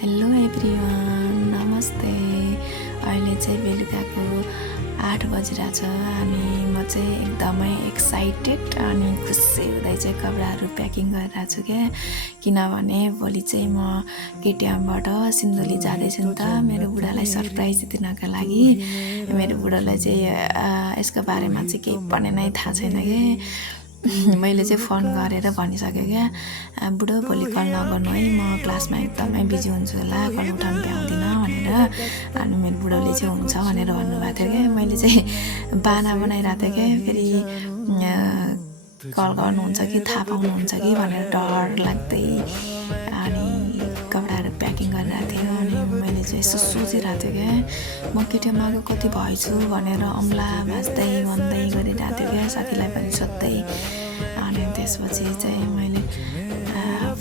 Hello everyone, नमस्ते। अहिले चाहिँ बेलुकाको 8 बजिरहेछ अनि म चाहिँ एकदमै एक्साइटेड अनि खुसी हुँदै चाहिँ कपडाहरू प्याकिङ गरिरहेको छु क्या। किनभने भोलि चाहिँ म केटिएमबाट सिन्धुली जाँदैछु नि त मेरो बुढालाई सरप्राइज दिनको लागि। मेरो बुढालाई चाहिँ यसको बारेमा चाहिँ केही पनि नै थाहा छैन कि। मैले चाहिँ फोन गरेर भनिसकेँ क्या, बुढो भोलि कल नगर्नु है, म क्लासमा एकदमै बिजी हुन्छु होला, कल उठाउनु भ्याउँदिनँ भनेर। अनि मेरो बुढोले चाहिँ हुन्छ भनेर भन्नुभएको थियो क्या। मैले चाहिँ बाना बनाइरहेको थिएँ क्या, फेरि कल गर्नुहुन्छ कि थाहा पाउनुहुन्छ कि भनेर डर लाग्दै अनि कपडाहरू प्याकिङ गरिरहेको थियो। अनि मैले चाहिँ यसो सोचिरहेको थिएँ क्या, म केटिएममा आएको कति भएछु भनेर अम्ला भाँच्दै भन्दै गरिरहेको थिएँ क्या, साथीलाई पनि सोध्दै। अनि त्यसपछि चाहिँ मैले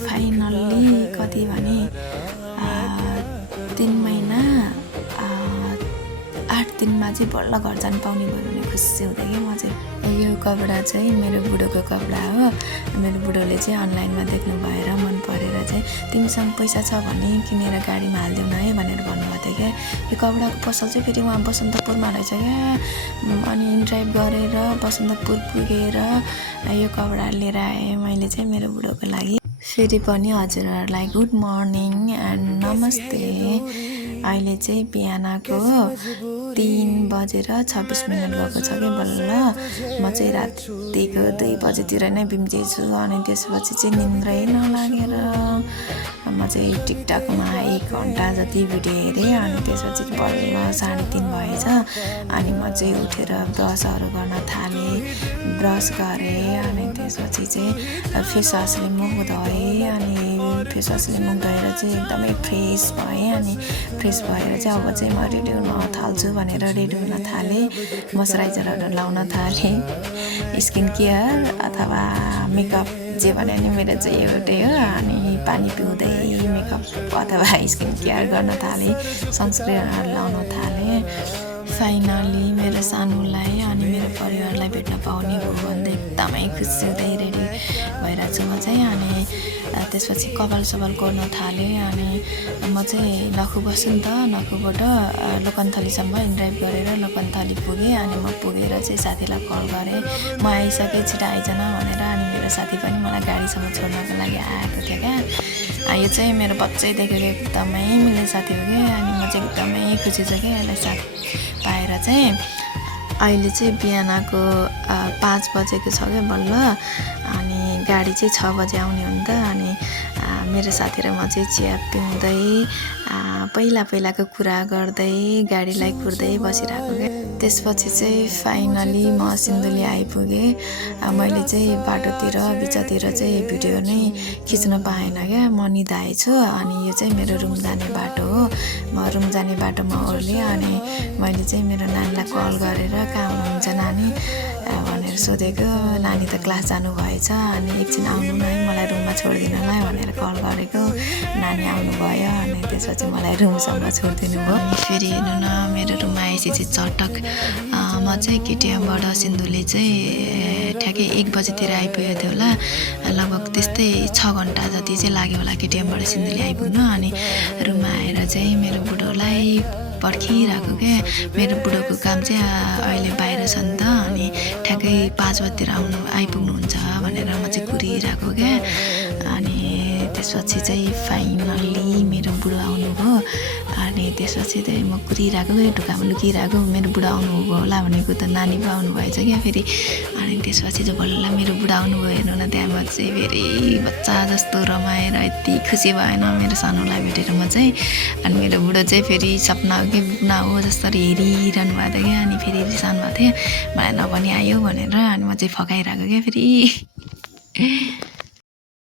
फाइनल्ली कति भने 3 महिना 8 दिनमा चाहिँ बल्ल घर जानु पाउने भयो भने खुसी हुँदै क्या म चाहिँ। यो कपडा चाहिँ मेरो बुढोको कपडा हो। मेरो बुढोले चाहिँ अनलाइनमा देख्नु भएर मन परेर चाहिँ तिमीसँग पैसा छ भने किनेर गाडीमा हालिदेऊ न है भनेर भन्नुभएको थियो क्या। यो कपडाको पसल चाहिँ फेरि उहाँ बसन्तपुरमा रहेछ क्या। अनि ड्राइभ गरेर बसन्तपुर पुगेर यो कपडा लिएर आएँ मैले चाहिँ मेरो बुढोको लागि। फेरि पनि हजुरहरूलाई गुड मर्निङ एन्ड नमस्ते। अहिले चाहिँ बिहानको 3:26 भएको छ कि बल्ल। म चाहिँ रातिको 2 बजेतिर नै बिम्जेछु। अनि त्यसपछि चाहिँ निन्द्रै नलागेर म चाहिँ टिकटकमा 1 घन्टा जति भिडियो हेरेँ। अनि त्यसपछि बल्ल 3:30 भएछ। अनि म चाहिँ उठेर ब्रसहरू गर्न थालेँ, ब्रस गरेँ। अनि त्यसपछि चाहिँ फेस वासले मुख धोएँ। अनि फेस वासले मुख धोएर चाहिँ एकदमै फ्रेस भएँ। अनि फ्रेस भएर चाहिँ अब चाहिँ म रेडी हुन थाल्छु भनेर रेडी हुन थालेँ। मोइस्चराइजरहरू लाउन थालेँ, स्किन केयर अथवा मेकअप जे भने नि मेरो चाहिँ एउटै हो। अनि पानी पिउँदै मेकअप अथवा स्किन केयर गर्न थालेँ, सनस्क्रिनहरू लाउन थालेँ। फाइनली मेरो सानोलाई अनि मेरो परिवारलाई भेट्न पाउने हो भन्दै एकदमै खुसी हुँदै रेडी भइरहेको छु म चाहिँ। अनि त्यसपछि कपाल सपाल कोर्न थालेँ। अनि म चाहिँ नखु बस्छु नि त, नखुबाट लोकन्थलीसम्म ड्राइभ गरेर लोकन्थली पुगेँ। अनि म पुगेर चाहिँ साथीलाई कल गरेँ, म आइसकेँ छिटो आइजन भनेर। अनि मेरो साथी पनि मलाई गाडीसम्म छोड्नको लागि आएको थियो क्या। यो चाहिँ मेरो बच्चैदेखिको एकदमै मिल्ने साथी हो क्या। अनि म चाहिँ एकदमै खुसी छु क्या यसलाई साथ पाएर चाहिँ। अहिले चाहिँ बिहानको 5 बजेको छ क्या बल्ल। अनि गाडी चाहिँ 6 बजे आउने हो नि त। अनि मेरो साथी र म चाहिँ चिया पिउँदै पहिलाको कुरा गर्दै गाडीलाई कुर्दै बसिरहेको क्या। त्यसपछि चाहिँ फाइनली म सिन्धुली आइपुगेँ। मैले चाहिँ बाटोतिर बिचतिर चाहिँ भिडियो नै खिच्न पाएन क्या, म निदाएछु। अनि यो चाहिँ मेरो रुम जाने बाटो हो। म रुम जाने बाटोमा ओर्लेँ। अनि मैले चाहिँ मेरो नानीलाई कल गरेर कहाँ हुनुहुन्छ नानी भनेर सोधेको। नानी त क्लास जानुभएछ, अनि एकछिन आउनु न है, मलाई रुममा छोडिदिनु ल भनेर कल गरेको। नानी आउनुभयो। अनि त्यसपछि मलाई रुमसम्म छोडिदिनु भयो। अनि फेरि हेर्नु न मेरो रुममा आएपछि चाहिँ चटक म चाहिँ केटिएमबाट सिन्धुली चाहिँ ठ्याक्कै 1 बजेतिर आइपुगेको थियो होला। लगभग त्यस्तै 6 घन्टा जति चाहिँ लाग्यो होला केटिएमबाट सिन्धुली आइपुग्नु। अनि रुममा आएर चाहिँ मेरो बुढोलाई पर्खिरहेको क्या। मेरो बुढोको काम चाहिँ अहिले बाहिर छ नि त। अनि ठ्याक्कै 5 बजीतिर आइपुग्नुहुन्छ भनेर म चाहिँ कुरिरहेको क्या। अनि त्यसपछि चाहिँ फाइनल्ली मेरो बुढो आउनुभयो। अनि त्यसपछि चाहिँ म कुरिरहेको ढुकामा लुकिरहेको, मेरो बुढो आउनुभयो होला भनेको त नानी पो आउनु भएछ क्या फेरि। अनि त्यसपछि चाहिँ बल्ल मेरो बुढो आउनुभयो। हेर्नु न त्यहाँ म चाहिँ फेरि बच्चा जस्तो रमाएर यति खुसी भएन मेरो सानोलाई भेटेर म चाहिँ। अनि मेरो बुढो चाहिँ फेरि सपना हो कि बुना हो जसरी हेरिरहनु भएको थियो क्या। अनि फेरि रिसाउनु भएको थियो मलाई नभनी आयो भनेर। अनि म चाहिँ फकाइरहेको क्या फेरि।